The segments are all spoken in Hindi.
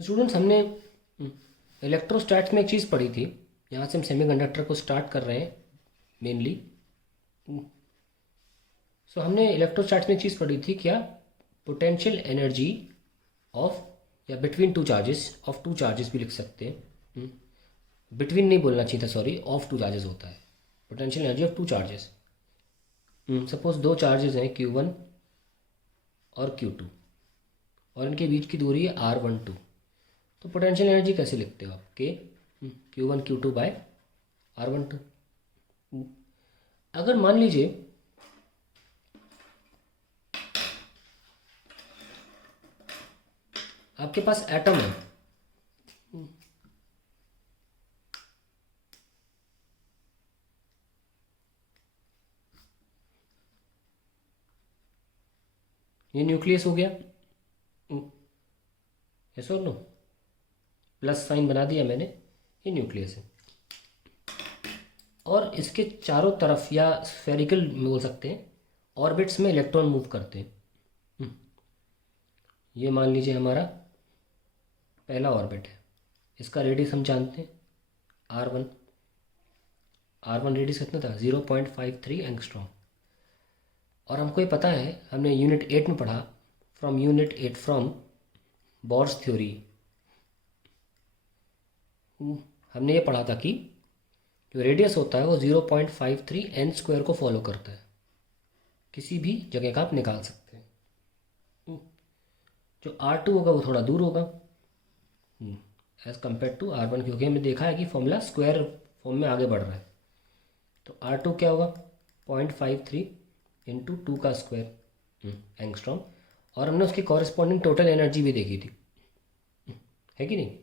स्टूडेंट्स, हमने इलेक्ट्रोस्टैट्स में एक चीज़ पढ़ी थी। यहाँ से हम सेमीकंडक्टर को स्टार्ट कर रहे हैं मेनली। सो हमने इलेक्ट्रोस्टैट्स में एक चीज़ पढ़ी थी, क्या? पोटेंशियल एनर्जी ऑफ, या between two charges, of two charges भी लिख सकते हैं। बिटवीन नहीं बोलना चाहिए था, सॉरी, ऑफ टू चार्जेस होता है। Potential energy of two charges. Suppose दो चार्जेस हैं Q1 और Q2, और इनके बीच की दूरी है R12। तो पोटेंशियल एनर्जी कैसे लिखते हो आप? के Q1 Q2 बाय R12। अगर मान लीजिए आपके पास एटम है, ये न्यूक्लियस हो गया, यस और नो? प्लस साइन बना दिया मैंने, ये न्यूक्लियस है। और इसके चारों तरफ, या स्फेरिकल बोल सकते हैं, ऑर्बिट्स में इलेक्ट्रॉन मूव करते हैं। ये मान लीजिए हमारा पहला ऑर्बिट है। इसका रेडियस हम जानते हैं R1। R1 रेडियस कितना था? 0.53 एंगस्ट्रॉम। और हमको ये पता है, हमने यूनिट 8 में पढ़ा, from unit 8, from bourse theory, हमने ये पढ़ा था कि जो रेडियस होता है वो 0.53 एन स्क्वायर को फॉलो करता है। किसी भी जगह का आप निकाल सकते हैं। जो R2 होगा वो थोड़ा दूर होगा एज कम्पेयर टू R1, क्योंकि हमने देखा है कि फॉर्मूला स्क्वायर फॉर्म में आगे बढ़ रहा है। तो R2 क्या होगा? 0.53 इंटू 2 का स्क्वायर एंगस्ट्रॉम। और हमने उसकी कॉरेस्पॉन्डिंग टोटल एनर्जी भी देखी थी, है कि नहीं?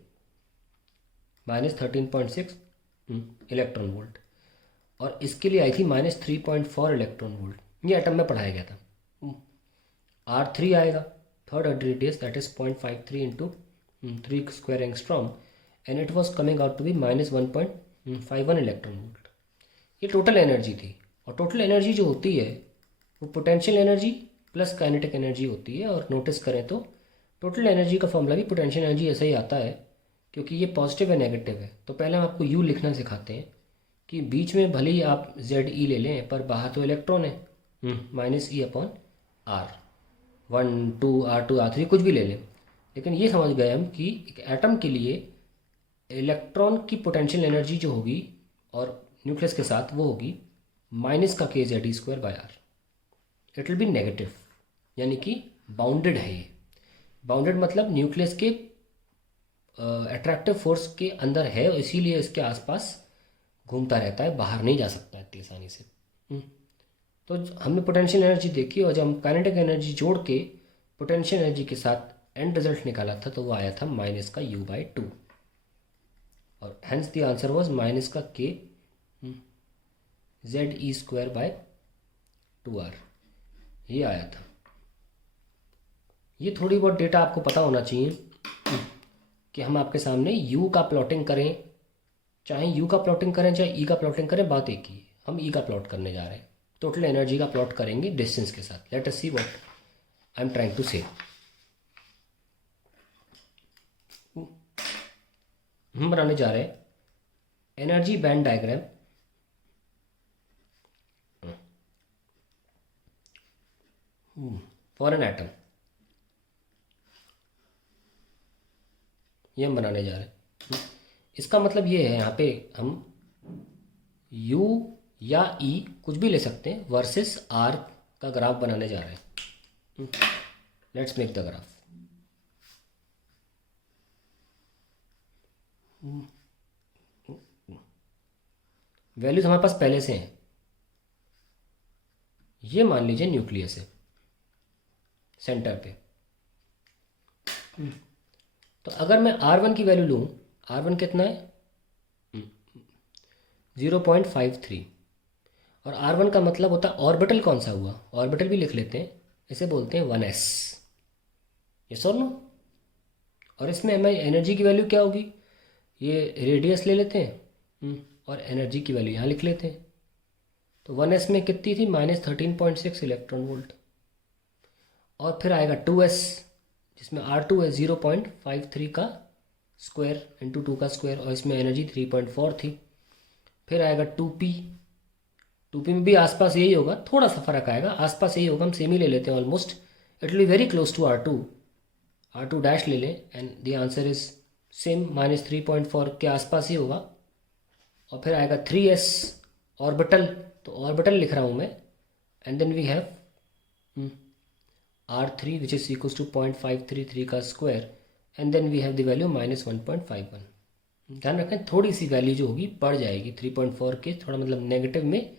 -13.6 इलेक्ट्रॉन वोल्ट। और इसके लिए आई थी -3.4 इलेक्ट्रॉन वोल्ट। ये एटम में पढ़ाया गया था। R3 आएगा, third radius, that is 0.53 into 3 square angstrom, and it was coming out to be -1.51 electron volt. ये टोटल एनर्जी थी। और टोटल एनर्जी जो होती है वो potential energy plus kinetic energy होती है। और नोटिस करें तो टोटल एनर्जी का फॉर्मूला भी पोटेंशियल एनर्जी ऐसा ही आता है, क्योंकि ये पॉजिटिव है नेगेटिव है। तो पहले हम आपको U लिखना सिखाते हैं कि बीच में भले ही आप ZE ले लें, पर बाहर तो इलेक्ट्रॉन है, -E/R, 1 2 R2 R3 कुछ भी ले लें। लेकिन ये समझ गए हम कि एक एटम के लिए इलेक्ट्रॉन की पोटेंशियल एनर्जी जो होगी और न्यूक्लियस के साथ, वो होगी -KZE²/R। It will B negative, यानी कि बाउंडेड है ये। बाउंडेड मतलब न्यूक्लियस के अट्रैक्टिव फोर्स के अंदर है, और इसीलिए इसके आसपास घूमता रहता है, बाहर नहीं जा सकता इतनी आसानी से। तो हमने पोटेंशियल एनर्जी देखी, और जब हम काइनेटिक एनर्जी जोड़ के पोटेंशियल एनर्जी के साथ एंड रिजल्ट निकाला था, तो वो आया था -U/2। और hence the answer was -KZE²/2R, ये आया था। ये थोड़ी बहुत डेटा आपको पता होना चाहिए कि हम आपके सामने U का प्लॉटिंग करें, चाहे U का प्लॉटिंग करें चाहे E का प्लॉटिंग करें, बात एक ही है। हम E का प्लॉट करने जा रहे हैं, टोटल एनर्जी का प्लॉट करेंगे डिस्टेंस के साथ। Let us see what I am trying to say. हम बनाने जा रहे हैं energy band diagram for an atom. ये हम बनाने जा रहे हैं। इसका मतलब ये है, यहाँ पे हम U या E कुछ भी ले सकते हैं, वर्सेस R का ग्राफ बनाने जा रहे हैं। Let's make the graph. Values हमारे पास पहले से हैं। ये मान लीजिए न्यूक्लियस है सेंटर पे। तो अगर मैं R1 की वैल्यू लूँ, R1 कितना है? 0.53। और R1 का मतलब होता है ऑर्बिटल कौन सा हुआ, ऑर्बिटल भी लिख लेते हैं, इसे बोलते हैं 1s। यस और नो? और इसमें हमें एनर्जी की वैल्यू क्या होगी? ये रेडियस ले लेते हैं और एनर्जी की वैल्यू यहाँ लिख लेते हैं। तो 1s में कितनी थी? -13.6 इलेक्ट्रॉन वोल्ट। और फिर आएगा 2s, जिसमें R2 है 0.53 का स्क्वायर इंटू 2 का स्क्वायर, और इसमें एनर्जी 3.4 थी। फिर आएगा 2P, 2P में भी आसपास यही होगा, थोड़ा सा फर्क आएगा, आसपास यही होगा, हम सेम ही ले लेते हैं almost, it will be very close to R2 dash ले लें and the answer is same -3.4 के आसपास ही होगा। और फिर आएगा 3s ऑर्बिटल, तो ऑर्बिटल लिख रहा हूँ मैं, and then we have R3 which is equals to 0.533 का square, and then we have the value -1.51। ध्यान रखें थोड़ी सी वैल्यू जो होगी बढ़ जाएगी, 3.4 के थोड़ा मतलब नेगेटिव में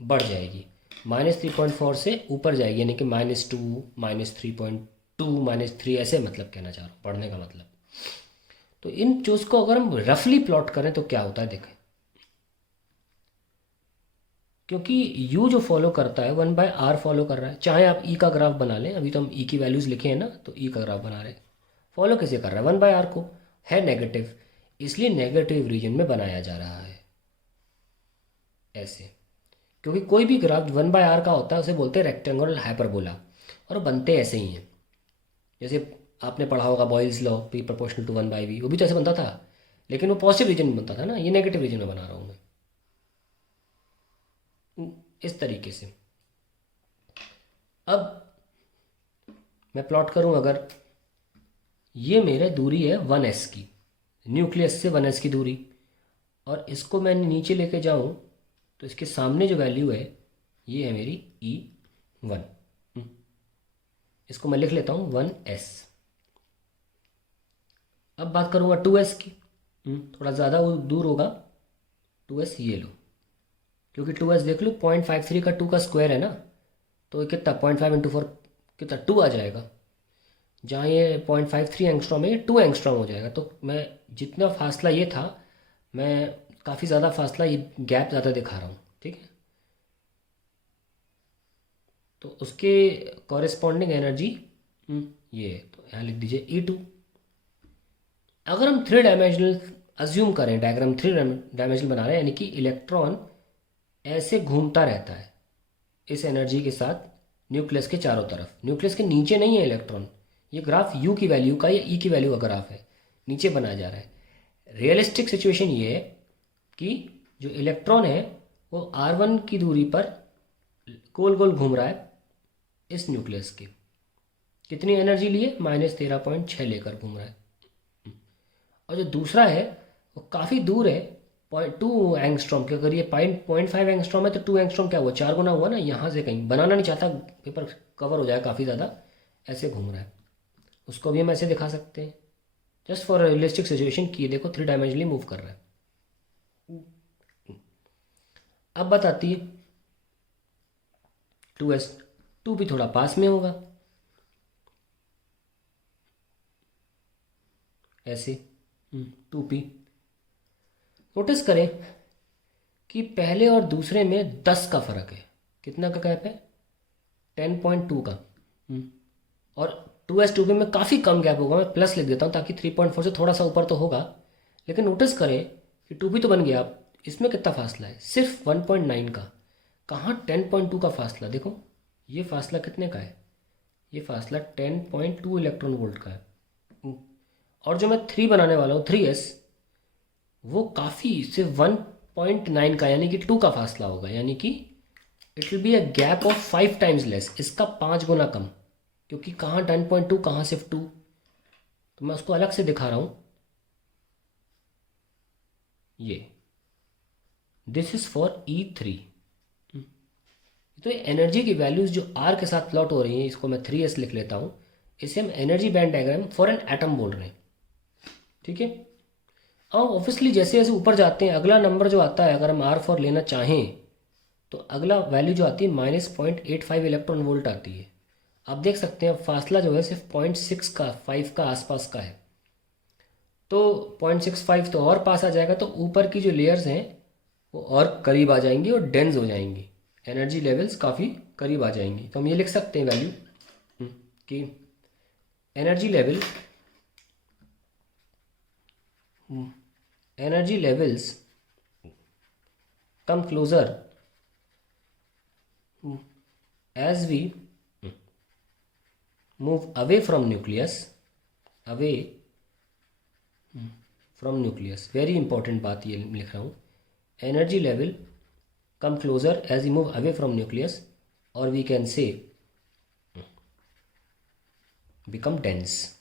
बढ़ जाएगी, -3.4 से ऊपर जाएगी, यानी कि -2, -3.2, -3 ऐसे मतलब कहना चाह रहा हूँ, पढ़ने का मतलब। तो इन चूज को अगर हम रफली प्लॉट करें तो क्या होता है देखें, क्योंकि यू जो फॉलो करता है 1/r फॉलो कर रहा है, चाहे आप ई का ग्राफ बना लें, अभी तो हम ई की वैल्यूज़ लिखे हैं ना, तो ई का ग्राफ बना रहे हैं, फॉलो कैसे कर रहा है 1/r को, है नेगेटिव, इसलिए नेगेटिव रीजन में बनाया जा रहा है ऐसे। क्योंकि कोई भी ग्राफ 1/r का होता है उसे बोलते हैं रेक्टेंगुलर हाइपरबोला, और बनते ऐसे ही हैं। जैसे आपने पढ़ा होगा Boyle's law, P proportional to 1/v, वो भी तो ऐसे बनता था, लेकिन वो पॉजिटिव रीजन में बनता था ना, ये नेगेटिव रीजन में बना रहा हूँ मैं इस तरीके से। अब मैं प्लॉट करूं, अगर ये मेरे दूरी है 1s की, न्यूक्लियस से 1s की दूरी, और इसको मैं नीचे लेके जाऊं तो इसके सामने जो वैल्यू है ये है मेरी E1, इसको मैं लिख लेता हूं 1s। अब बात करूंगा 2s की, थोड़ा ज़्यादा वो दूर होगा 2s, ये लो, क्योंकि 2s देख लो 0.53 का 2 का स्क्वायर है ना, तो कितना 0.5 इंटू 4 कितना 2 आ जाएगा, जहाँ ये 0.53 एंगस्ट्रॉम है, ये 2 एंगस्ट्रॉम हो जाएगा। तो मैं जितना फासला ये था, मैं काफ़ी ज़्यादा फासला, ये गैप ज़्यादा दिखा रहा हूँ, ठीक है। तो उसके कॉरेस्पॉन्डिंग एनर्जी ये है, तो यहाँ लिख दीजिए E2। अगर हम 3 डायमेंशनल अज्यूम करें, डायग्राम 3 डायमेंशनल बना रहे हैं, यानी कि इलेक्ट्रॉन ऐसे घूमता रहता है इस एनर्जी के साथ न्यूक्लियस के चारों तरफ, न्यूक्लियस के नीचे नहीं है इलेक्ट्रॉन, ये ग्राफ यू की वैल्यू का या ई की वैल्यू का ग्राफ है, नीचे बनाया जा रहा है। रियलिस्टिक सिचुएशन ये है कि जो इलेक्ट्रॉन है वो R1 की दूरी पर गोल गोल घूम रहा है इस न्यूक्लियस के, कितनी एनर्जी लिए -13.6 लेकर घूम रहा है, और जो दूसरा है वो काफ़ी दूर है 0.2 एंगस्ट्रॉम के, अगर ये 0.5 एंगस्ट्रॉम है तो 2 एंगस्ट्रॉम क्या हुआ, 4 गुना हुआ ना, यहाँ से कहीं बनाना नहीं चाहता, पेपर कवर हो जाए काफ़ी ज़्यादा, ऐसे घूम रहा है, उसको भी हम ऐसे दिखा सकते हैं, जस्ट फॉर रियलिस्टिक सिचुएशन की देखो 3 डायमेंशनली मूव कर रहा है। अब बात आती है 2s, 2 भी थोड़ा पास में होगा ऐसे 2p। नोटिस करें कि पहले और दूसरे में 10 का फ़र्क है, कितना का गैप है 10.2 का, और 2s 2p में काफ़ी कम गैप होगा, मैं प्लस लिख देता हूँ ताकि 3.4 से थोड़ा सा ऊपर तो होगा, लेकिन नोटिस करें कि 2p तो बन गया, इसमें कितना फासला है सिर्फ 1.9 का, कहाँ 10.2 का फासला, देखो ये फासला कितने का है, ये फासला 10.2 इलेक्ट्रॉन वोल्ट का है, और जो मैं 3 बनाने वाला हूँ 3s, वो काफ़ी सिर्फ 1.9 का, यानी कि 2 का फासला होगा, यानी कि it will be a gap of 5 times less, इसका 5 गुना कम, क्योंकि कहाँ 10.2 कहाँ सिर्फ 2, तो मैं उसको अलग से दिखा रहा हूँ, ये दिस इज फॉर E3। तो एनर्जी की वैल्यूज जो R के साथ प्लॉट हो रही हैं, इसको मैं 3s लिख लेता हूँ, इसे हम energy band diagram for an atom बोल रहे हैं, ठीक है। अब ऑब्वियसली जैसे जैसे ऊपर जाते हैं, अगला नंबर जो आता है, अगर हम R4 लेना चाहें तो अगला वैल्यू जो आती है -0.85 इलेक्ट्रॉन वोल्ट आती है। आप देख सकते हैं फासला जो है सिर्फ 0.6 का 5 का आसपास का है, तो 0.65 तो और पास आ जाएगा, तो ऊपर की जो लेयर्स हैं वो और करीब आ जाएंगी और डेंस हो जाएंगी, एनर्जी लेवल्स काफ़ी करीब आ जाएंगी। तो हम ये लिख सकते हैं वैल्यू कि energy levels come closer as we move away from nucleus, away from nucleus, very important बात ये लिख रहा हूँ, energy level come closer as you move away from nucleus, और we can say become dense.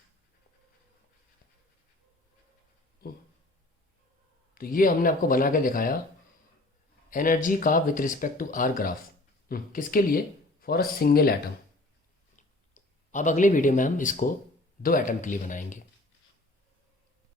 तो ये हमने आपको बना के दिखाया एनर्जी का with respect to R graph, किसके लिए, फॉर अ सिंगल एटम। अब अगले वीडियो में हम इसको 2 एटम के लिए बनाएंगे।